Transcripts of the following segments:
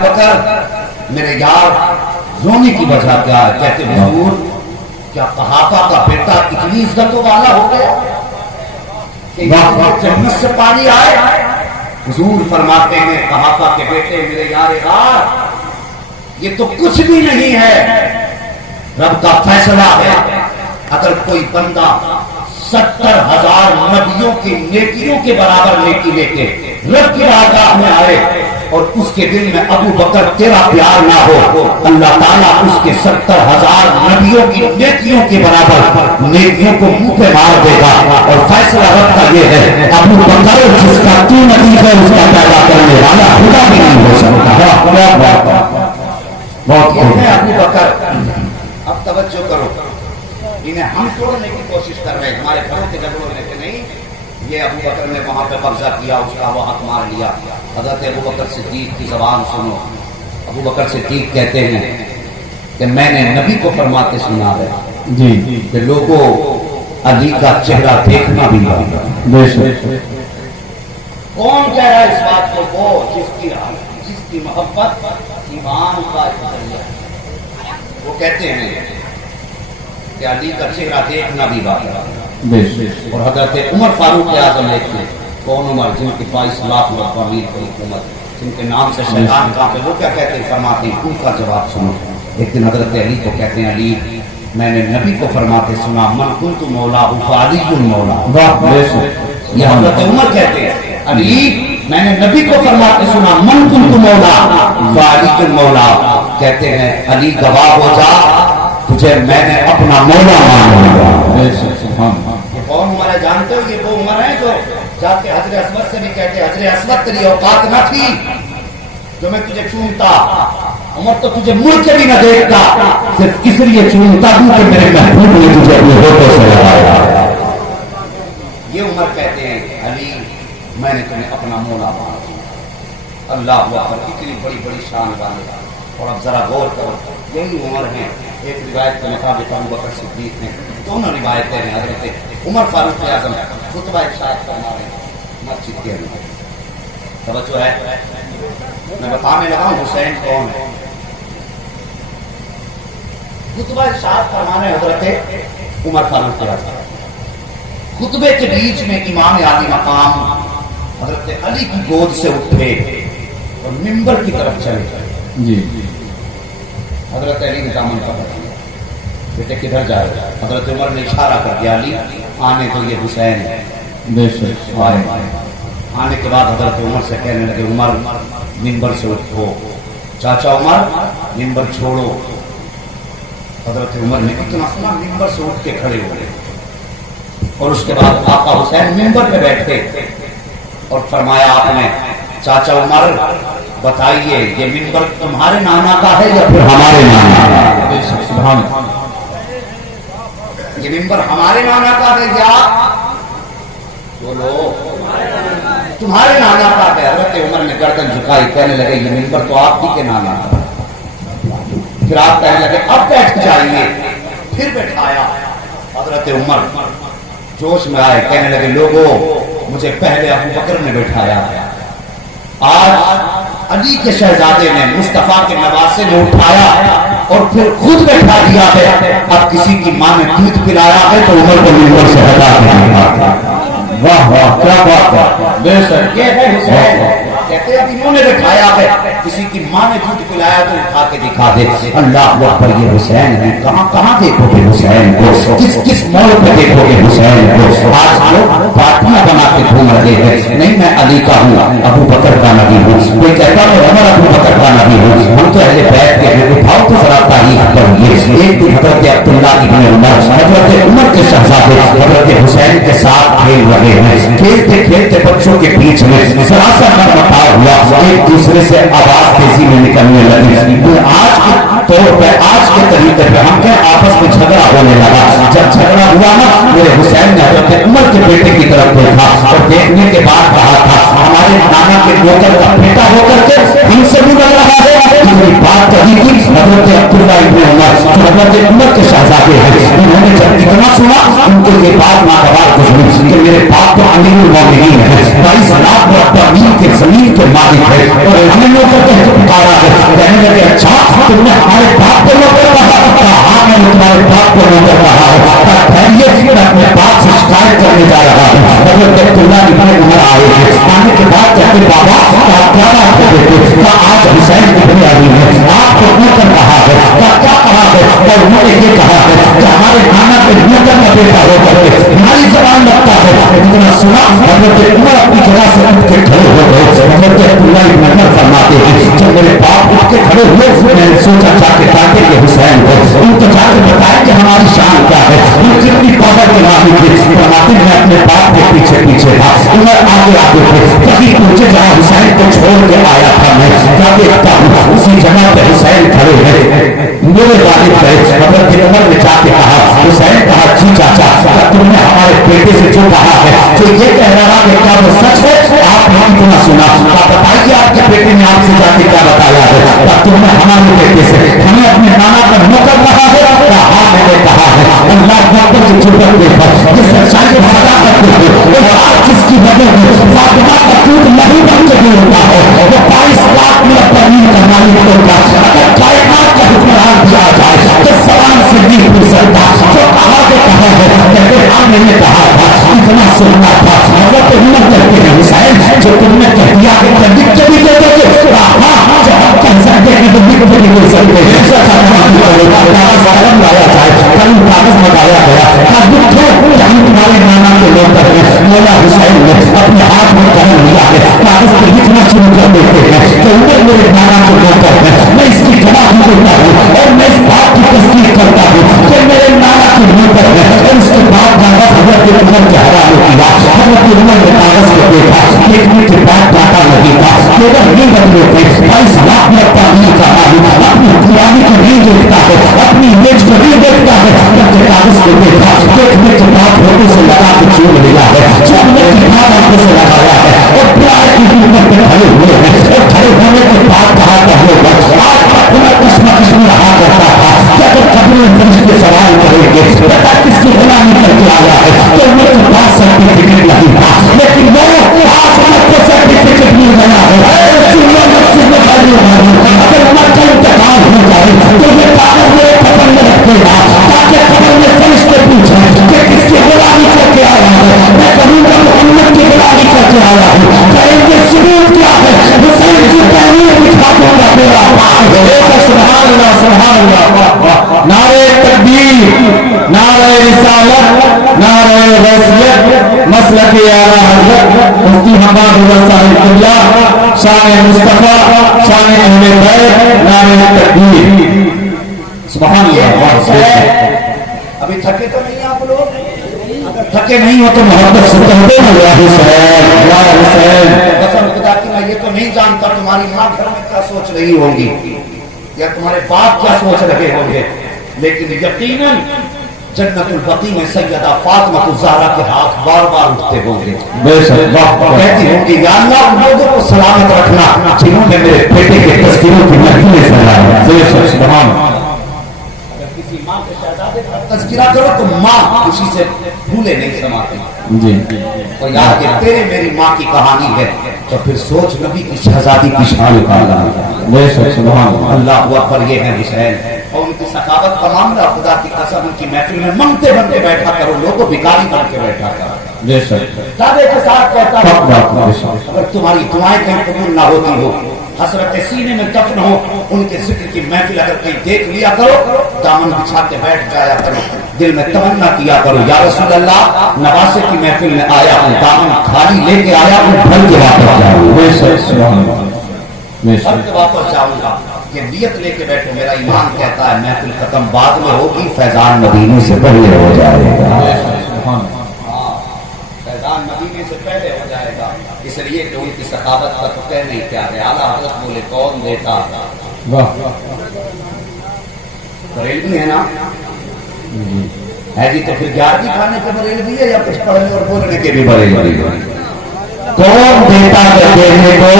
بکر میرے یار رونے کی وجہ کیا ہے؟ کہتے حضور کیا قحافہ کا بیٹا اتنی عزتوں والا ہو گیا کہ جنت سے پانی آئے؟ حضور فرماتے ہیں قحافہ کے بیٹے میرے یار غار یہ تو کچھ بھی نہیں ہے، رب کا فیصلہ ہے۔ اگر کوئی بندہ 70,000 نبیوں کی نیکیوں کے برابر نیکی لے کے رب کی بارگاہ میں آئے اور اس کے دل میں ابو بکر تیرا پیار نہ ہو، اللہ تعالیٰ اس کے 70,000 نبیوں کی نیکیوں کے برابر نیکیوں کو منہ پہ مار دے گا۔ اور فیصلہ رب کا یہ ہے ابو بکر جس کا تو نبی ہے اس کا پیدا کرنے والا خدا بھی نہیں ہو سکتا۔ بہت ابو بکر اب توجہ کرو، انہیں ہم توڑنے کی کوشش کر رہے ہیں، ہمارے گھروں کے جھگڑوں میں سے نہیں۔ یہ ابو بکر نے وہاں پہ قبضہ کیا، اس کا وہ حق مار لیا۔ حضرت ابو بکر صدیق کی زبان سنو، ابو بکر صدیق کہتے ہیں کہ میں نے نبی کو فرماتے سنا ہے جی کہ لوگوں علی کا چہرہ دیکھنا بھی کون کہہ رہا ہے اس بات کو؟ وہ جس کی محبت ایمان کا ذریعہ ہے۔ وہ کہتے ہیں کہ علی کا چہرہ دیکھنا بھی بات ہے۔ اور حضرت عمر فاروق اعظم لکھتے ہیں، کون عمر جن کی 22 لاکھ مقامین کی حکومت، جن کے نام سے شیطان کہاں پہ، وہ کیا کہتے ہیں فرماتے ہیں، ان کا جواب سنو۔ ایک دن حضرت علی کو کہتے ہیں علی میں نے نبی کو فرماتے سنا من کنت مولا فعلی مولا۔ یہ حضرت عمر کہتے ہیں علی میں نے نبی کو فرماتے سنا من کنت مولا فعلی مولا۔ کہتے ہیں علی گواہ ہو جا تجھے میں نے اپنا مولا مانا۔ یہ کون عمر ہے جانتے ہو؟ یہ وہ عمر ہے جو جا کے حضرت اسود سے بھی کہتے حضرت اسود تیری اوقات نہ تھی جو میں تجھے چونتا، عمر تو تجھے مڑ کے بھی نہ دیکھتا، صرف اس لیے چونتا ہوں کہ میرے محبوب نے تجھے اپنے ہوٹوں سے لگایا۔ یہ عمر کہتے ہیں علی میں نے تمہیں اپنا مولا مانا۔ اللہ اکبر، اتنی بڑی بڑی شان والے۔ اور اب ذرا غور کرو، یہی عمر ہیں۔ ایک روایت کے مطابق ابو بکر صدیق نے، دونوں روایتیں ہیں، حضرت عمر فاروق اعظم خطبہ ارشاد فرما رہے ہیں مسجد کے اندر۔ توجہ ہے، میں بتانے لگا ہوں حسین کون ہے۔ خطبہ ارشاد فرمانے حضرت عمر فاروق اعظم، خطبے کے بیچ میں امام عالی مقام حضرت علی کی گود سے اٹھے اور منبر کی طرف چلے جی۔ حضرت علی نے دامن پکڑ لیا، بیٹے کدھر جا رہے؟ حضرت عمر نے اشارہ کر دیا علی آنے تو یہ حسین ہے۔ آنے کے بعد حضرت عمر سے کہنے لگے عمر منبر سے اٹھو، چاچا عمر منبر چھوڑو۔ حضرت عمر نے اتنا سنا منبر سے اٹھ کے کھڑے ہوئے اور اس کے بعد آقا حسین منبر پہ بیٹھے اور فرمایا آپ نے چاچا عمر بتائیے یہ منبر تمہارے نانا کا ہے یا پھر ہمارے نانا کا؟ یہ منبر ہمارے نانا کا ہے یا بولو تمہارے نانا کا ہے؟ حضرت عمر نے گردن جھکائی، کہنے لگے یہ منبر تو آپ ہی کے نانا کا۔ پھر آپ کہنے لگے اب بیٹھ جائیے، پھر بٹھایا۔ حضرت عمر جوش میں آئے، کہنے لگے لوگوں مجھے پہلے ابو بکر نے بٹھایا، آج علی کے شہزادے نے مصطفیٰ کے نواسے نے اٹھایا اور پھر خود بیٹھا دیا ہے۔ اب کسی کی ماں نے دودھ پلایا ہے تو عمر کو منبر سے ہٹا دیا۔ واہ واہ کیا بات ہے، بے شک یہ ہے حسین۔ کہتے اب انہوں نے بٹھایا ہے، کسی کی ماں نے دودھ پلایا تو اٹھا کے دکھا دے۔ اللہ اکبر، یہ حسین ہے۔ کہاں کہاں دیکھو گے حسین کو، کس کس موڑ پہ دیکھو گے حسین کو۔ آج لوگ پارٹیاں بنا کے گھوم رہے ہیں، نہیں میں علی کا ہوں، ابو بکر کا نبی ہوں، کوئی کہتا ہے عمر ابو بکر کا نبی ہوں، ہم تو اہل بیت کے ہیں۔ اٹھاؤ تو ذرا تاریخ پڑھیے۔ ایک دن حضرت عبداللہ ابن عمر حضرت عمر کے شہزادے حضرت حسین کے ساتھ کھیل رہے ہیں، کھیلتے کھیلتے بچوں کے بیچ میں ذرا سا مرمٹا ہوا، ایک دوسرے سے آواز تیزی میں نکلنے لگی۔ آج کے طور پہ، آج کے طریقے پہ ہم کہیں آپس میں جھگڑا ہونے لگا۔ جب جھگڑا ہوا نا، میرے حسین نے حضرت عمر کے بیٹے کی طرف دیکھا اور دیکھنے کے بعد کہا تھا ہمارے نانا کے نوکر کا بیٹا ہو کر کے ہم سے بھی لگ رہا ہے۔ میری بات کہی تھی حضرت عبداللہ ابن عمر جو حضرت عمر کے شہزادے ہیں، انہوں نے جب اتنا سنا ان کو یہ بات ناگوار گزری کہ میرے باپ تو امیر المومنین ہے، 22 لاکھ مربع میل کے زمین کے مالک ہے اور ہمیں نوکر کہہ کے پکارا ہے۔ کہنے لگے اچھا تم نے ہمارے باپ کو نوکر کہا؟ ہاں میں نے تمہارے باپ کو نوکر کہا ہے، میں اپنے باپ سے شکایت کرنے جا رہا ہوں۔ حضرت عبداللہ ابن عمر آئے، آنے کے بعد کہتے بابا آپ کیا بات کر رہے تھے؟ کہا آج حسین ابن علی نے آپ کو نوکر کہا ہے۔ کیا کہا ہے؟ اور انہوں نے یہ کہا ہے کہ ہمارے نانا کے نوکر نہ بیٹا ہو کر کے ہماری زبان لگتا ہے۔ اتنا سنا حضرت عمر اپنی جگہ سے اٹھ کے کھڑے ہو گئے۔ حضرت عبداللہ ابن عمر فرماتے ہیں جب میرے باپ اٹھ کے کھڑے ہوئے میں نے سوچا جا کے تاکہ کہ حسین کو ان کو جا کے بتایا کہ ہماری شان کیا ہے، ان کتنی پاور کے نام تھی۔ فرماتے میں اپنے باپ کے پیچھے پیچھے تھا، عمر آگے آگے تھے، کہیں پہنچے جہاں حسین کو چھوڑ کے آیا تھا میں کیا دیکھتا ہوں اسی جگہ پہ حسین کھڑے ہیں۔ میرے والد گئے، حضرت عمر نے جا کے کہا حسین کہا جی چاچا تم نے ہمارے بیٹے سے جو کہا ہے جو یہ کہہ رہا ہے کیا وہ سچ ہے؟ آپ نے اتنا سنا، آپ بتائیے آپ کے بیٹے نے آپ سے جا کے کیا بتایا ہے؟ تم نے ہمارے بیٹے سے ہمیں اپنے نانا کا نوکر کہا ہے؟ ہاں میں نے کہا ہے۔ اللہ اکبر کی جرأت دیکھو، جس سچائی کو سزا کرتے ہوئے جس کی وجہ سے فاطمہ کا دودھ نہیں بن کے بھی ہوتا ہے، وہ 22 لاکھ میں ترمیم کا مالک ہوگا۔ اگر کائنات کا حکمران دیا جائے تو سلام سے نہیں پوچھ سکتا جو کہا کہ کہا ہے، کہتے ہاں میں نے کہا تھا اتنا سننا تھا۔ حضرت عمر کہتے ہیں حسین جو تم نے کہہ دیا کہ لکھ کے بھی دے دو گے، ہاں جو ہم کہہ سکتے ہیں تو لکھ کے بھی دے سکتے ہیں۔ لایا جائے کل کاغذ منگایا گیا ہم تمہارے نانا کے لوگ کرتے مولا حسین نے اپنے ہاتھ میں قلم لیا ہے، کاغذ پہ لکھنا شروع کر دیتے ہیں کہ عمر میرے نانا کے لوگ کرتے ہیں، میں اس کی گواہی دیتا ہوں اور میں اس بات کی تصدیق کرتا ہوں کہ میرے نانا کے لوگ کرتے ہیں۔ اور اس کے بعد کاغذ حضرت عمر کے حوالے کیا، حضرت عمر نے کاغذ کو دیکھا، دیکھنے کے بعد ڈاٹا نہیں تھا، لیکن نہیں بدلے تھے 22 لاکھ میں تعمیر کا مالک اپنی پرانی کو نہیں دیکھتا ہے، اپنی امیج کو نہیں دیکھتا ہے، جبکہ کاغذ کو دیکھا دیکھنے کے بعد فوٹو سے لگا کے چور لیا ہے، چورنے کے بعد آنکھوں سے لگایا ہے اور پیار کی قیمت پہ کھڑے ہوئے ہیں۔ اور کھڑے ہونے کے بعد کہا کہ ہوگا آج تک میں کشمکش میں رہا کرتا تھا کہ اگر قبر میں فرشتے کے سوال کریں گے پتا کس کی غلامی کر کے آیا ہے تو میرے کے پاس سرٹیفکیٹ نہیں تھا، لیکن وہ آج تک کو سرٹیفکیٹ مل گیا ہے۔ اگر عمر کا انتقال ہو جائے تو یہ کاغذ میرے کفن میں رکھ دے گا تاکہ قبر میں فرشتے پوچھیں کہ کس کی غلامی کر کے آیا ہے، میں کہوں گا محمد کی غلامی کر کے آیا ہوں، کہیں گے ثبوت کیا ہے؟ حسین کی تحریر دکھا دوں گا میرا پاک ہے۔ سبحان اللہ سبحان اللہ، نعرہ تکبیر، نعرہ رسالت، نعرہ غیثیت، مسلک اعلیٰ حضرت مفتی حماد اللہ صاحب قبلہ، شان مصطفیٰ، شان اہل بیت، نعرہ تکبیر۔ سبحان اللہ۔ ابھی تھکے تو نہیں آپ لوگ؟ اگر تھکے نہیں ہو تو محبت سے کہتے ہیں یا حسین یا حسین۔ قسم خدا کی میں یہ تو نہیں جانتا تمہاری ماں گھر میں کیا سوچ رہی ہوگی یا تمہارے باپ کیا سوچ رہے ہوں گے، لیکن یقیناً جنت البقیع میں سیدہ فاطمہ الزہرا کے ہاتھ بار بار اٹھتے ہوں گے، بے شک کہتی ہوں گی یا اللہ ان لوگوں کو سلامت رکھنا جنہوں نے میرے بیٹے کے تذکروں کی محفلیں سجائی۔ بے شک سبحان اللہ۔ کسی ماں کے شہزادے کا تذکرہ کرو تو ماں خوشی سے پھولے نہیں سماتی جی اور یاد کہ تیرے میری ماں کی کہانی ہے تو پھر سوچ نبی کی شہزادی کی شان کا بے شک سبحان اللہ۔ اللہ اکبر۔ یہ ہے حسین اور ان کی سخاوت کا معاملہ، خدا کی قسم ان کی محفل میں منگتے بن کے بیٹھا کرو، لوگوں بھکاری بن کے بیٹھا کرو۔ بے شک دعوے کے ساتھ کہتا ہوں بے شک۔ اگر تمہاری دعائیں کہیں قبول نہ ہوتی ہو، حسرت سینے میں دفن ہو، ان کے ذکر کی محفل اگر کہیں دیکھ لیا کرو، دامن بچھا کے بیٹھ جایا کرو، دل میں تمنا کیا کرو یا رسول اللہ نواسے کی محفل میں آیا ہوں، دامن خالی لے کے آیا ہوں، بھر کے واپس جاؤں، بے شک سبحان اللہ۔ بے بھر شک کے واپس جاؤں گا۔ یہ نیت لے کے بیٹھو، میرا ایمان کہتا ہے محفل ختم بعد میں ہوگی، فیضان مدینے سے پہلے ہو جائے گا۔ بے شک سبحان اللہ۔ فیضان مدینے سے پہلے ہو جائے گا، اس لیے کہ ان کی سخاوت کا تو کہنے ہی کیا ہے۔ اعلیٰ حضرت بولے کون دیتا واہ بریلوی ہے نا ہے جی، تو پھر 11ویں کھانے کے بریلوی ہے یا کچھ پڑھنے اور بولنے کے بھی بریلوی ہے؟ کون دیتا ہے دینے کو؟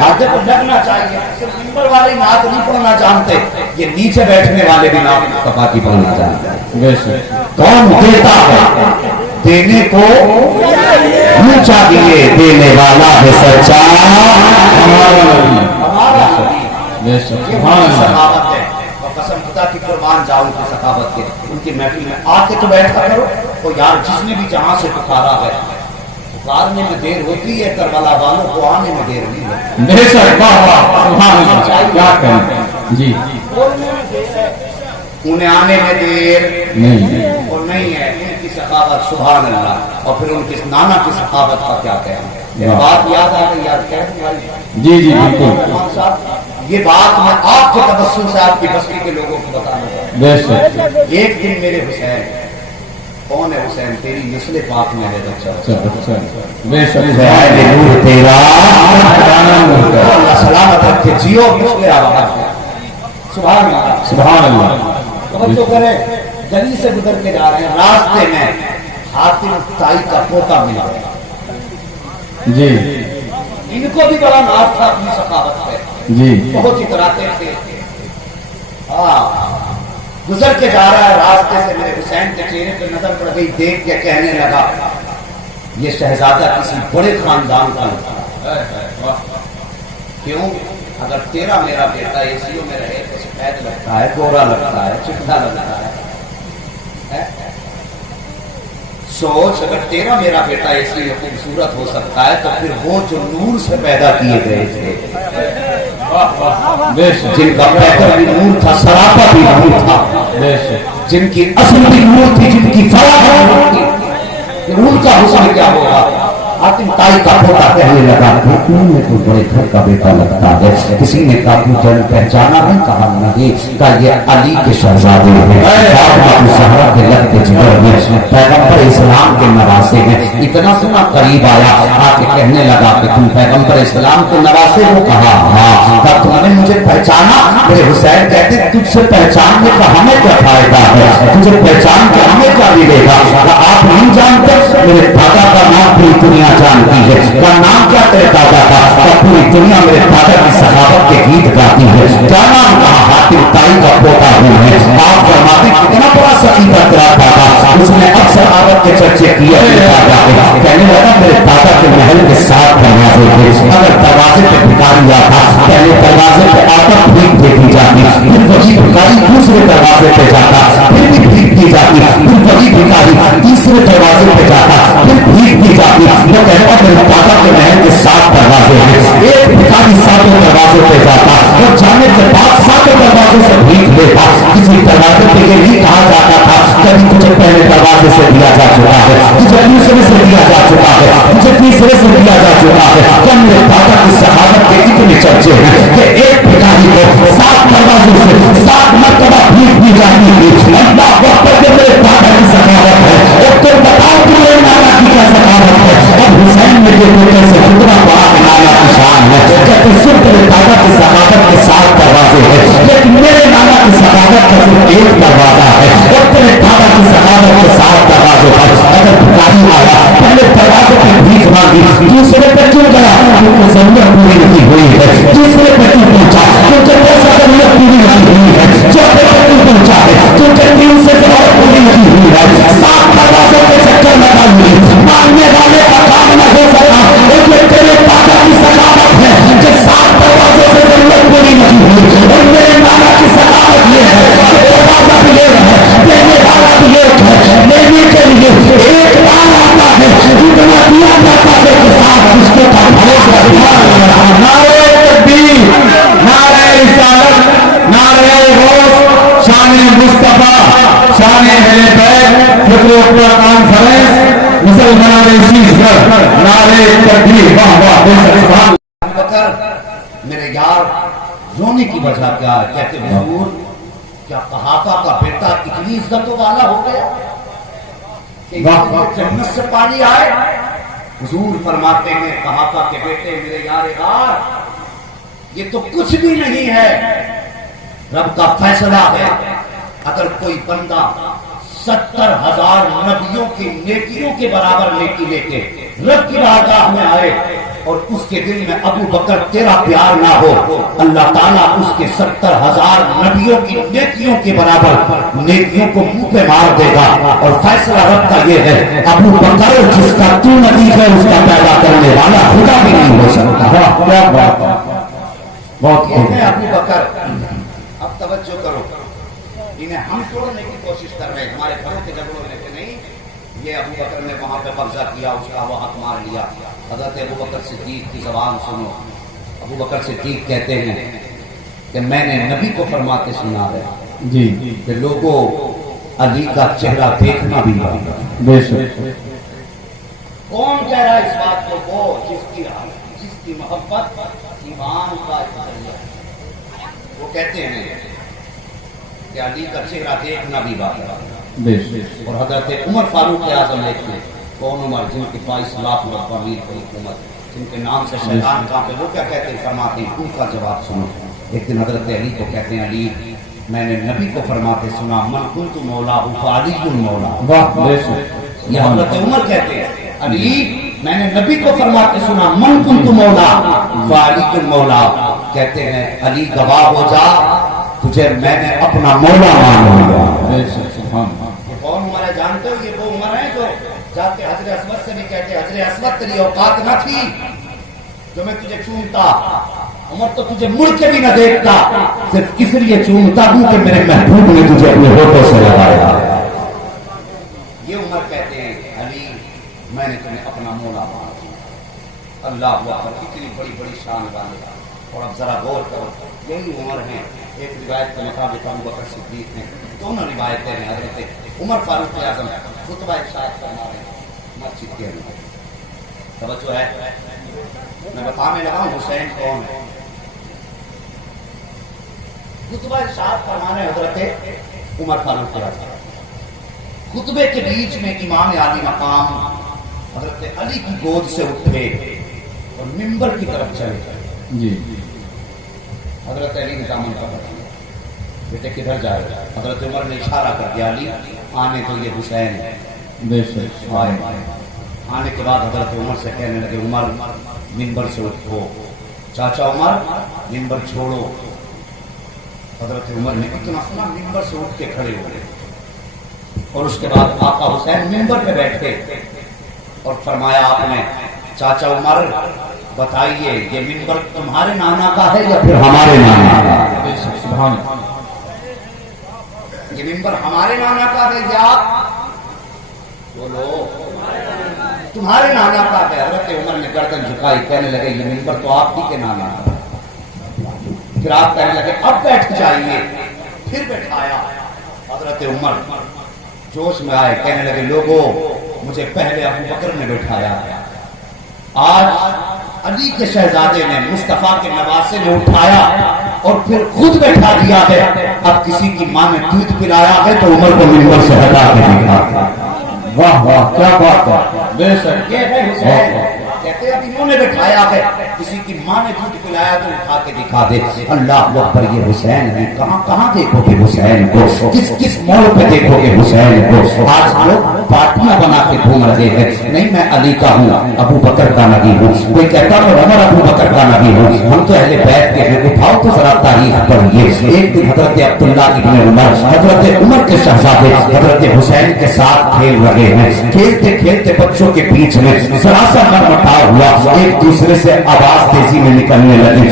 ہاتھ کو ڈرنا چاہیے، صرف ممبر والے نعت نہیں پڑھنا جانتے، یہ نیچے بیٹھنے والے بھی نعت مصطفیٰ کی پڑھنا جانتے ہیں۔ بے شک کون دیتا ہے دینے کو؟ اونچا دیے دینے والا ہے سچا ہمارا نبی، ہمارا सखावत है। और कसम खुदा की कुर्बान जाऊं की सखावत के, उनकी महफिल में आके तो बैठा करो। तो यार जिसने भी जहां से पुकारा है, पुकारने में देर होती है, करबला वालों को आने में देर नहीं होती। बेशक, वाह वाह, सुभान अल्लाह, क्या कहें जी। उन्हें आने में देर नहीं और नहीं है, उनकी सखावत सुभान अल्लाह। और फिर उनकी नाना की सखावत का क्या कहना, बात याद आ गई यार, कह जी जी बिल्कुल साहब, ये बात मैं आपके तबस्सुम से आपकी बस्ती के लोगों को बताना चाहता बेशक। हूं। एक दिन मेरे हुसैन, कौन है हुसैन, तेरी मिसले पाक में है बच्चा, बेशक तेरा अल्लाह सलामत रखे, जियो मिसले आवाज, सुभान अल्लाह सुभान अल्लाह। तो करे, गली से गुजर के जा रहे हैं, रास्ते में हातिम ताई का पोता मिला जी। इनको भी बड़ा नाज था अपनी सखावत पे जी, बहुत इतराते थे। गुजर के जा रहा है, रास्ते से मेरे हुसैन के चेहरे पे नजर पड़ गई, देख के कहने लगा ये शहजादा किसी बड़े खानदान का लगता है। क्यों? अगर तेरा मेरा बेटा एसीओ में रहे तो सफेद लगता है, गोरा लगता है, चिकना लगता है। सोच, अगर तेरा मेरा बेटा एसी में खूबसूरत हो सकता है तो फिर वो जो नूर से पैदा किए गए थे, जिनका पैकर भी नूर था, सरापा भी नूर था, जिनकी असल भी नूर थी, जिनकी फराह नूर थी, उनका हुस्न क्या होगा। हातिम ताई का पोता कहने लगा, मेरे को बड़े घर का बेटा लगता है। किसी ने कहा तू पहचाना नहीं? कहा नहीं। कहा ये अली के शहजादे हैं, ज़हरा के लगते जिगर हैं, पैगंबर इस्लाम के नवासे हैं। इतना सुना करीब आया, आके कहने लगा कि तुम पैगंबर इस्लाम के नवासे हो? कहा हाँ। कहा तुमने मुझे पहचाना? मेरे हुसैन कहते तुझसे पहचानने का हमें क्या फायदा है, तुझे पहचान के हमें क्या मिलेगा। आप नहीं जानते, मेरे दादा का नाम पूरी दुनिया जानती है। का नाम क्या तेरे दादा का? पूरी दुनिया मेरे दादा की सखावत के गीत गाती है। क्या नाम? कहा हातिम ताई का पोता हूँ है। आप फरमाते कितना बड़ा सकीदा तेरा दादा, उसने अब सखावत के चर्चे किए दादा के। कहने लगा मेरे दादा के महल के 7 दरवाजे थे, अगर दरवाजे पे भिखारी आता, पहले दरवाजे पे आकर भीख देती जाती, फिर वही भिखारी दूसरे दरवाजे पे जाता, फिर भी भीख दी जाती, फिर वही भिखारी तीसरे दरवाजे पे जाता, फिर भीख दी जाती। वो कहता मेरे दादा के महल के 7 दरवाजे हैं, एक भिखारी 7 दरवाजों पे जाता, वो जाने के बाद 7 दरवाजों से भीख लेता। किसी दरवाजे पे ये नहीं कहा जाता था कभी तुझे पहले दरवाजे से दिया जा चुका है, तुझे दूसरे से दिया जा चुका है, तुझे तीसरे से दिया जा चुका है। क्या मेरे दादा की सहाबत के इतने चर्चे हैं कि एक भिखारी को 7 दरवाजों से 7 मरतबा भीख दी जाती थी। अल्लाह वक्त के मेरे दादा की सहाबत है, और तो बताओ कि मेरे नाना की क्या सहाबत है। अब हुसैन में देखो कैसे कितना बड़ा नाना की शान है। कहते सिर्फ मेरे दादा की सहाबत के 7 दरवाजे हैं, लेकिन मेरे नाना की सहाबत का सिर्फ 1 दरवाजा है। और तेरे दादा की सहाबत के 7 दरवाजों पर अगर भिखारी आया, पहले दरवाजे पे भीख मांगी, दूसरे पे क्यों गया? क्योंकि जरूरत पूरी नहीं हुई है। तीसरे पे क्यों पहुंचा? क्योंकि पैसा जरूरत पूरी नहीं हुई है। चौथे पे क्यों पहुंचा है? क्योंकि 3 से और पूरी नहीं हुई है। 7 दरवाजों के चक्कर लगा लिए, मांगने वाले का काम न हो सका। इसलिए तेरे दादा की सखावत है कि 7 दरवाजों से जरूरत पूरी नहीं हुई, और मेरे नाना की सखावत ये है कि दरवाजा भी ये है, देने वाला भी एक है, लेने के लिए एक बार आता है, जितना दिया जाता है कि 7 रिश्ते का भरोसा। नारे तकबीर, नारे रिसालत, नारे गौस, शान मुस्तफा, शान अहले बैत, फिक्र कॉन्फ्रेंस, मुसलमान शीशगर, नारे तकबीर, वाह वाह बेशक। मेरे यार रोने की वजह क्या है? कहते हुजूर क्या कहाफा का बेटा इतनी इज्जतों वाला हो गया कि जन्नत से पानी आए? हुजूर फरमाते हैं कहाफा के बेटे मेरे यार ये तो कुछ भी नहीं है, रब का फैसला है। अगर कोई बंदा 70,000 नबियों की नेकियों के बराबर नेकी लेके रब की बारगाह में आए और उसके दिल में अबू बकर तेरा प्यार ना हो, अल्लाह ताला उसके 70,000 नबियों की नेकियों के बराबर नेकियों को मुंह पे मार देगा। और फैसला रब का ये है, अबू बकर जिसका तू नबी है उसका पैदा करने वाला खुदा भी नहीं हो सकता। क्या बात है। बहुत ये है अबू बकर। अब तवज्जो करो, इन्हें हम तोड़ने की कोशिश कर रहे हैं, हमारे घरों के झगड़ों में से नहीं। ये अबू बकर ने वहां पे कब्जा किया, उसका वो हक मार लिया। हजरत अबू बकर सिद्दीक की जबान सुनो। अबू बकर सिद्दीक कहते हैं कि मैंने नबी को फरमाते सुना है जी कि लोगों अली का चेहरा देखना भी बेशक। कौन कह रहा है इस बात को? वो जिसकी मोहब्बत ईमान का जरिया है। वो कहते हैं कि अली का चेहरा देखना भी बात है। बेशक। और हजरत उमर फारूक आजम लिखते हैं, कौन उमर जिनके 22 लाख अमीर की हुकूमत, जिनके नाम से शैतान कांपे, वो क्या कहते हैं? फरमाते हैं, उनका जवाब सुनो। एक दिन हजरत अली को कहते हैं, अली मैंने नबी को फरमाते सुना, मन कुन्तु मौला अली मौला। वाह बेशक। ये हजरत उमर कहते हैं, अली मैंने नबी को फरमाते सुना, मन कुन्तु मौला अली मौला। कहते हैं अली गवाह हो जा, तुझे मैंने अपना मौला मान लिया। बेशक। सुभान ये कौन उमर है जानते हो? ये वो उमर है जो जाके हजरत असवद से भी कहते, हजरत असवद तेरी औकात न थी जो मैं तुझे चूमता। उमर तो तुझे मुड़ के भी न देखता, सिर्फ इसलिए चूमता हूं कि मेरे महबूब ने तुझे अपने होठों से लगाया। ये उमर कहते हैं, अली मैंने तुम्हें अपना मौला मान लिया। अल्लाह अकबर, कितनी बड़ी बड़ी शान वाले। और अब जरा गौर करो, यही उमर है। एक रिवायत के मुताबिक अबू बकर सिद्दीक ने, दोनों रिवायतें हैं, हजरत उमर फारूक आजम खुतबा इरशाद फरमा रहे हैं मस्जिद के अंदर। तवज्जो है, मैं बताने लगा हूं हुसैन कौन है। खुतबा इरशाद फरमाने हजरत उमर फारूक आजम, खुतबे के बीच में इमाम आली मकाम हजरत अली की गोद से उठे और मिंबर की तरफ चले जी। हजरत अली ने दामन पकड़ लिया, बेटे किधर जा रहे? हजरत उमर ने इशारा कर दिया, अली आने तो ये हुसैन है। बेशक। आने के बाद हजरत उमर से कहने लगे, उमर मिंबर से उठो, चाचा उमर मिंबर छोड़ो। हजरत उमर ने इतना सुना, मिंबर से उठ के खड़े हो गए। और उसके बाद आका हुसैन मिंबर पे बैठे और फरमाया आपने, चाचा उमर बताइए ये मिंबर तुम्हारे नाना का है या फिर हमारे नाना का? सुभान। ये मिंबर हमारे नाना का है या बोलो तुम्हारे नाना का है? हजरत उमर ने गर्दन झुकाई, कहने लगे ये मिंबर तो आप ही के नाना का। फिर आप कहने लगे अब बैठ जाइए। फिर बैठाया। हजरत उमर जोश में आए, कहने लगे लोगों मुझे पहले अबू बकर ने बैठाया, आज अली के शहजादे ने, मुस्तफा के नवासे ने उठाया और फिर खुद बैठा दिया है। अब किसी की मां ने दूध पिलाया है तो उमर को मिंबर से हटा के दिखा। वाह वाह, क्या बात है। बेशक। ये है हुसैन। कहते अब इन्होंने बैठाया है, किसी की मां ने दूध पिलाया तो उठा के दिखा दे। अल्लाह अकबर, ये हुसैन है। कहां कहां देखोगे हुसैन को, किस किस मोड़ पे देखोगे हुसैन को। आज लोग पार्टियां बना के घूम रहे हैं, नहीं मैं अली का हूँ, अबू बकर का नबी हूँ। कोई कहता तो उमर अबू बकर का नबी हूँ, हम तो अहले बैत के हैं। उठाओ तो जरा तारीख पढ़िए। एक दिन हजरत अब्दुल्ला इब्न उमर, हजरत उमर के शहजादे हजरत हुसैन के साथ खेल रहे हैं। खेलते खेलते बच्चों के बीच में जरा सा मनमुटाव हुआ, एक दूसरे से आवाज तेजी में निकलने लगी।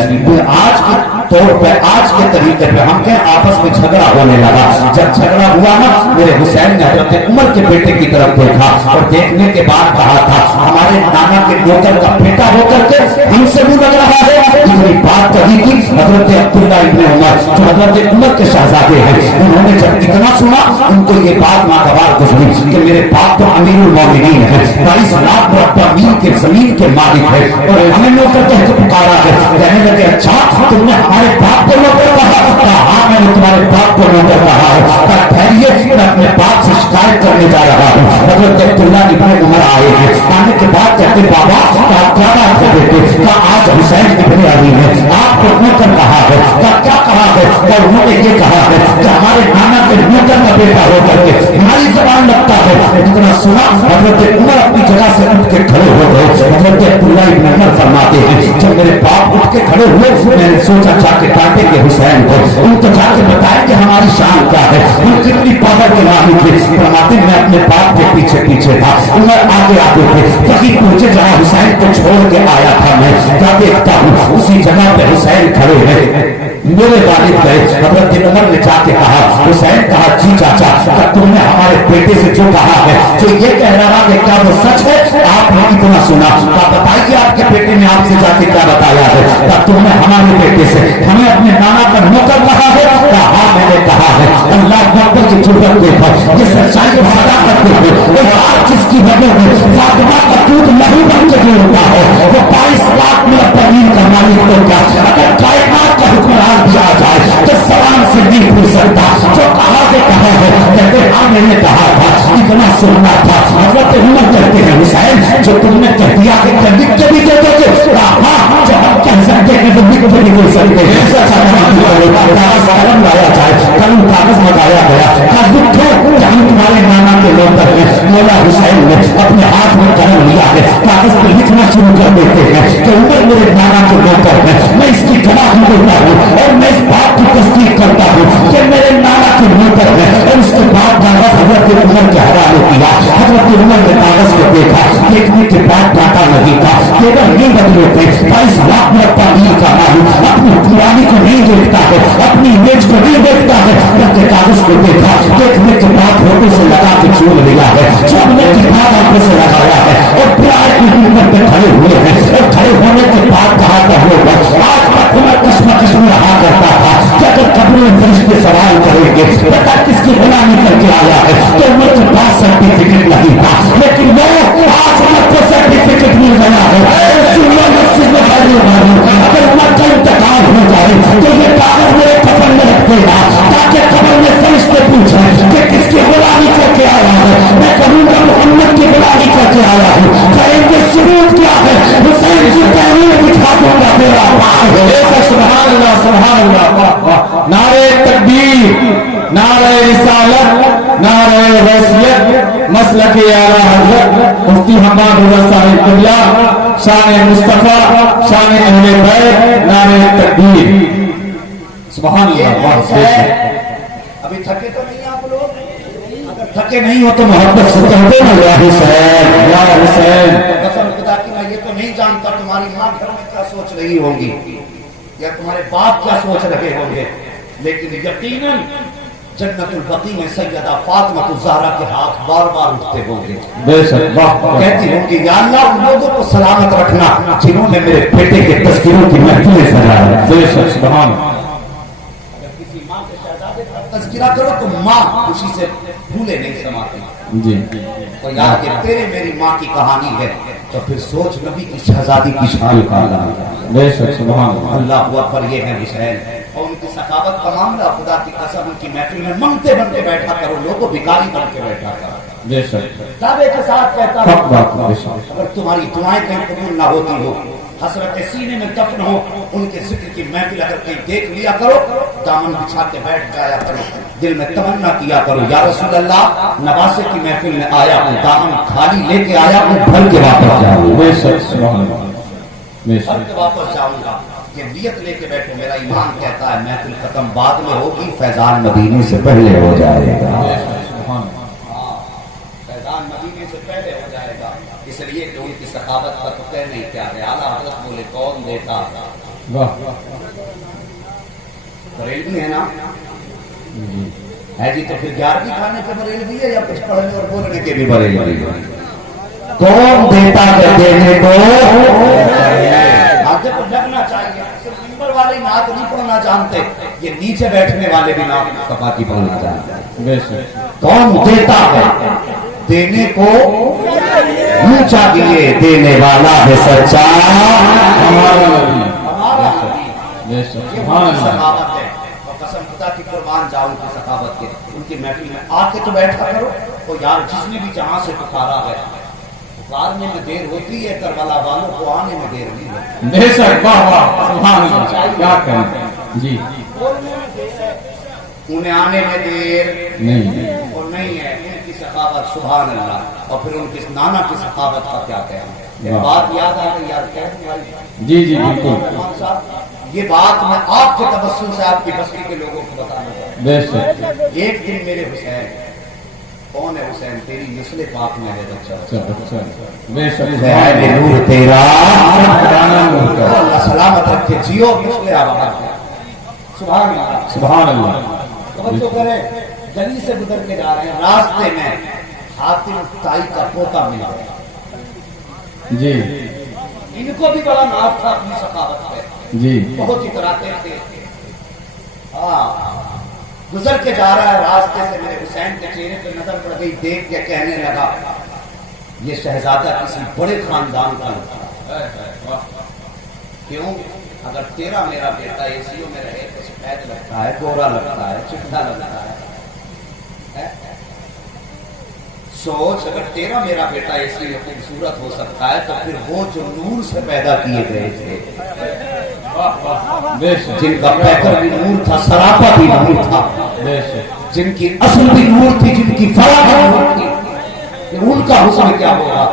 आज के तौर पर, आज के तरीके पे हम क्या आपस में झगड़ा होने लगा। जब झगड़ा हुआ ना, मेरे हुसैन ने हजरत उमर के बेटे की तरफ देखा और देखने के बाद कहा था, हमारे नाना के नौकर का बेटा होकर के हमसे भी लग रहा है। इतनी बात कही थी हजरत अब्दुल्ला इब्न उमर, जो हजरत उमर के शहजादे हैं। उन्होंने जब इतना सुना, उनको ये बात नागवार गुजरी कि मेरे बाप तो अमीरुल मोमिनीन है, 22 लाख मुरब्बा मील के जमीन के मालिक है और हमें नौकर कह के पुकारा है। कहने लगे अच्छा तुमने हमारे बाप को नौकर कहा? हाँ मैंने तुम्हारे बाप को नौकर कहा है। ठहरिए, मैं अपने बाप से शिकायत करने जा रहा हूँ। हजरत अब्दुल्ला इब्न उमर आए हैं। आने के बाद कहते बाबा क्या बात है बेटे? आज हुसैन इब्न अली ने आपको नौकर कहा है। क्या कहा है? उन्होंने ये कहा है कि हमारे नाना के नौकर का बेटा होकर के हमारी जबान लगता है। इतना सुना, हजरत उमर अपनी जगह से उठ के खड़े हो गए। हजरत अब्दुल्ला इब्न उमर फरमाते हैं, जब मेरे बाप उठ के खड़े हुए, मैंने सोचा जाके डांटेंगे हुसैन को, उनको जाके बताएंगे हमारी शान क्या है, हम कितनी पावर के मालिक थे। फरमाते मैं अपने बाप के पीछे पीछे था, उमर आगे आगे थे। वही पहुंचे जहाँ हुसैन को छोड़ के आया था। मैं क्या देखता हूँ, उसी जगह पे हुसैन खड़े हैं। मेरे वालिद गए, हजरत उमर ने जाके कहा, हुसैन कहा जी चाचा, तुमने हमारे बेटे से जो कहा है, जो ये कह रहा है क्या वो सच है? आपने इतना सुना, आप बताइए आपके बेटे ने आपसे जाके क्या बताया है? क्या तुमने हमारे बेटे से हमें अपने नाना का नौकर कहा है? हाँ मैंने कहा है। अल्लाह अकबर की जरूरत देखो, ये सच्चाई को सदा करते हुए आज जिसकी वजह से फातिमा का दूध नहीं बन के गिरता है, वो 22 लाख में तमीर का मालिक तो क्या, अगर कायनात का हुक्मरान दिया जाए तो सवाल से नहीं पूछ सकता। जो कहा के कहा है, कहते हाँ मैंने कहा था, इतना सुनना था। हजरत उमर कहते हैं हुसैन जो तुमने कह दिया कि लिख के भी दे दोगे? हाँ जब हम कह सकते हैं तो लिख के भी दे सकते हैं। कागज कलम लाया जाए, कलम कागज लगाया गया, लिखो जहाँ तुम्हारे नाना के नौकर हैं। मौला हुसैन ने अपने हाथ में कलम लिया है, कागज पर लिखना शुरू कर देते हैं कि उमर मेरे नाना के नौकर हैं। मैं इसकी गवाही देता हूँ और मैं इस बात की तस्दीक करता हूँ कि मेरे नाना के नौकर हैं। और उसके बाद कागज हजरत उमर के हवाले किया। हजरत उमर ने कागज को देखा, देखने के बाद डाटा नहीं था, केवल ये बदले थे 22 लाख में पानी का मालिक अपनी पुरानी को नहीं देखता है, अपनी इमेज को नहीं देखता है, बल्कि कागज को देखा, देखने के बाद फोटो से लगा के चूम लिया है, चूमने के बाद आंखों से लगाया है और प्यार की कीमत पे खड़े हुए हैं। और खड़े होने के बाद कहा था लोग आज तक उमर कश्मकश में रहा करता था कि अगर कब्र में फरिश्ते सवाल करेंगे पता किसकी गुलामी करके आया है, तो उमर के पास सर्टिफिकेट नहीं था, लेकिन वो आज उमर को सर्टिफिकेट मिल गया है। अगर उमर का इंतकाल हो जाए तो ये कागज मेरे कफन में रख देना, ताकि कब्र में फरिश्ते पूछे कि किसकी गुलामी करके आया है। मैं कहूँगा मोहम्मद की गुलामी करके आया हूँ, कहेंगे सबूत क्या है, हुसैन की तहरीर दिखा दूंगा मेरा। सुभान अल्लाह, सुभान अल्लाह, नारे तकबीर, नारे रिसालत, नारे वसीयत, मसलक आला हज़रत मुफ्ती हम्माद हुआ साहिब क़िबला, शान मुस्तफा, शान अहले बैत, नारे तकबीर, सुभान अल्लाह। अभी थके तो नहीं आप लोग? अगर थके नहीं हो तो मोहब्बत से कहते ना या हुसैन, या हुसैन। कसम खुदा की मैं ये तो नहीं जानता तुम्हारी माँ घर में क्या सोच रही होगी या तुम्हारे बाप क्या सोच रहे होंगे, लेकिन यकीनन जन्नतुल बकी में सैयदा फातिमा ज़हरा के हाथ बार बार उठते होंगे। बेशक, कहती होंगी या अल्लाह उन लोगों को सलामत रखना जिन्होंने मेरे बेटे के तस्कीरों की महफिलें सजाया। बेशक, सुभान। अगर किसी माँ के शहजादे का तस्कीरा करो तो माँ खुशी से फूले नहीं समाती जी। तो यार ये तेरे मेरी माँ की कहानी है तो फिर सोच नबी की शहजादी की शान का। बेशक, सुभान अल्लाह पर ये है हुसैन और उनकी सखावत का मामला। खुदा की कसम उनकी महफिल में मंगते बन के बैठा करो, लोगों भिखारी बन के बैठा करो। बेशक, दावे के साथ कहता हूं बेशक। अगर तुम्हारी दुआएं कहीं कबूल ना होती हो, हसरत सीने में दफन हो, उनके जिक्र की महफिल अगर कहीं देख लिया करो, दामन बिछा के बैठ जाया करो, दिल में तमन्ना किया करो या रसूल अल्लाह नवासे की महफिल में आया हूँ, दामन खाली लेके आया हूँ, भर के वापस जाऊंगा। बेशक, सुभान अल्लाह, भर के वापस जाऊंगा। ये नियत लेके बैठो, मेरा ईमान कहता है महफिल खत्म बाद में होगी, फैजान मदीने से पहले हो जाएगा। फैजान मदीने से पहले हो जाएगा, इसलिए कि उनकी सखावत का तो कह नहीं क्या है। आला हज़रत बोले कौन देता, बरेलवी है ना है जी, तो फिर 11वीं खाने के बरेलवी है या कुछ पढ़ने और बोलने के भी बरेलवी है? कौन देता है देने को? आगे को लगना चाहिए। सिर्फ मिंबर वाले नात नहीं पढ़ना जानते, ये नीचे बैठने वाले भी नात कपाती पढ़ना जानते हैं। कौन देता है देने को ऊंचा दिए देने वाला है सच्चा हमारा नबी। ये सखावत है और कसम खुदा की कुर्बान जाऊं की सखावत के। उनकी महफिल में आके तो बैठा करो। तो यार जिसने भी जहां से पुकारा है, पुकारने में देर होती है, करबला वालों को आने में देर नहीं होती। बेशक, वाह वाह, सुभान अल्लाह, क्या कहें जी। उन्हें आने में देर नहीं और नहीं है उनकी सखावत, सुभान अल्लाह। और फिर उनकी नाना की सखावत का क्या कहना। बात याद आ गई यार, कहने वाली जी जी बिल्कुल। ये बात मैं आपके तबस्सुम से आपकी बस्ती के लोगों को बताना चाहता हूं। बेशक, एक दिन मेरे हुसैन, कौन है हुसैन? तेरी निस्ले पाक में है बच्चा। बेशक, नूर तेरा पुराना नूर का। अल्लाह सलामत रखे, जियो निस्ले आबाद। सुभान अल्लाह, सुभान अल्लाह। तो करे गली से गुजर के जा रहे हैं, रास्ते में हातिम ताई का पोता मिला जी इनको भी बड़ा नाज था अपनी सखावत पे, जी बहुत इतराते थे। हाँ गुजर के जा रहा है रास्ते से, मेरे हुसैन के चेहरे पे नजर पड़ गई, देख के कहने लगा ये शहजादा किसी बड़े खानदान का लगता है। क्यों? अगर तेरा मेरा बेटा एसीओ में रहे तो सफेद लगता है, गोरा लगता है, चिट्टा लगता है। सोच, अगर तेरा मेरा बेटा एसी में खूबसूरत हो सकता है तो फिर वो जो नूर से पैदा किए गए थे, जिनका पैकर भी नूर था, सरापा भी नूर था, जिनकी असल भी नूर थी, जिनकी फरा भी नूर थी, उनका हुस्न क्या होगा।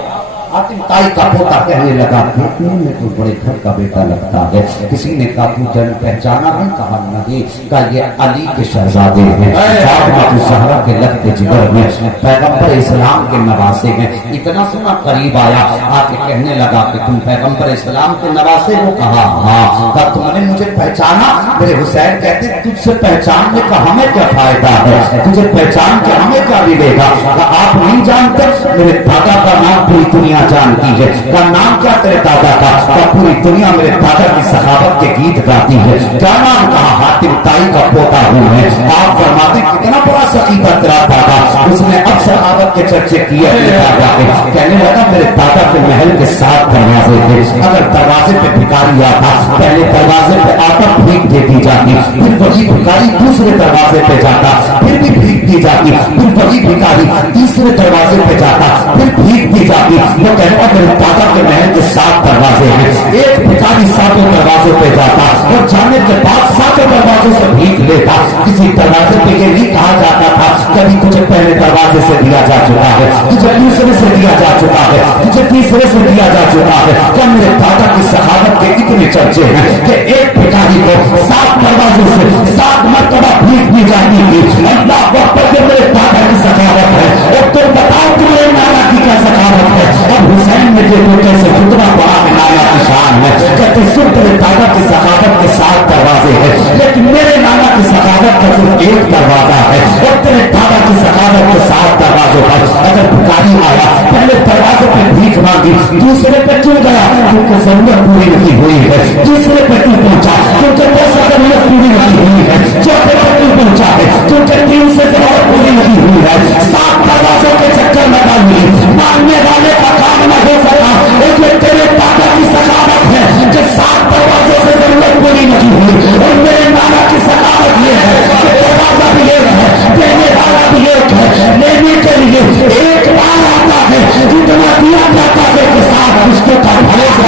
हातिम ताई का पोता कहने लगा देखने में तो बड़े घर का बेटा लगता है। किसी ने कहा तू जन पहचाना है? कहा नहीं। कहा ये अली के शहजादे हैं, फातिमा ज़हरा के लगते जिगर में, पैगंबर इस्लाम के नवासे हैं। इतना सुना करीब आया, आके कहने लगा कि तुम पैगंबर इस्लाम के नवासे हो? कहा हाँ। कहा तुमने मुझे पहचाना? मेरे हुसैन कहते तुझसे पहचानने का हमें क्या फायदा है, तुझे पहचान के हमें क्या मिलेगा। आप नहीं जानते मेरे दादा का नाम पूरी दुनिया जानती है। का नाम क्या तेरे दादा का? पूरी दुनिया मेरे दादा की सखावत के गीत गाती है। क्या नाम? कहा हातिम ताई का पोता हूँ मैं। आप फरमाते कितना बड़ा सकीफा तेरा दादा, उसने अब सखावत के चर्चे किए अपने दादा के। कहने लगा मेरे दादा के महल के 7 दरवाजे थे, अगर दरवाजे पे भिखारी आता, पहले दरवाजे पे आता भीख देती जाती, फिर वही भिखारी दूसरे दरवाजे पे जाता, फिर भी भीख दी जाती, फिर वही भिखारी तीसरे दरवाजे पे जाता, फिर भीख दी जाती। वो कहता मेरे दादा के महल के 7 दरवाजे हैं, एक भिखारी 7 दरवाजों पे जाता और जाने के बाद 7 दरवाजों से भीख लेता। किसी दरवाजे पे ये नहीं कहा जाता था कभी तुझे पहले दरवाजे से दिया जा चुका है, तुझे दूसरे से दिया जा चुका है, तुझे तीसरे से दिया जा चुका है। क्या मेरे दादा की सहावत के इतने चर्चे हैं कि एक भिखारी को 7 दरवाजों से 7 मरतबा भीख दी जाती थी। अल्लाह अकबर, मेरे दादा की सखावत है। और तुम बताओ कि मेरे नाना की क्या सखावत है। अब हुसैन ने देखो कैसे कितना बड़ा नाना की शान है। कहते सुन तेरे दादा की सखावत के 7 दरवाजे हैं, लेकिन मेरे नाना की सखावत का सिर्फ 1 दरवाजा है। और तेरे दादा की सखावत के 7 दरवाजों पर अगर भिखारी आया, पहले दरवाजे पे भीख मांगी, दूसरे पे क्यों गया? क्योंकि जरूरत पूरी नहीं हुई है। तीसरे पे क्यों पहुंचा? क्योंकि पैसा जरूरत पूरी नहीं हुई है। चौथे पे क्यों पहुंचा है? क्योंकि 3 से जरूरत पूरी नहीं हुई है। 7 दरवाजों के चक्कर लगा लिए, मांगने वाले का काम न हो सका। लेकिन तेरे दादा की सखावत है कि 7 दरवाजों से जरूरत पूरी नहीं हुई। और मेरे नाना की सखावत ये है कि दरवाजा भी एक है, देने वाला भी एक है, लेने के लिए एक बार आता है, जितना दिया जाता है कि 7 रिश्तों का भरोसा।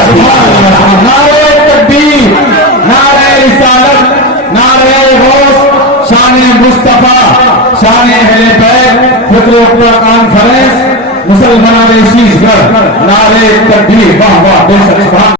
नारे तकबीर, नारे रिसालत, नारे रोज़, शान मुस्तफा, शान अहले बैत, फिक्र कॉन्फ्रेंस, मुसलमान शीशगढ़, नारे तकबीर, वाह वाह बेशक।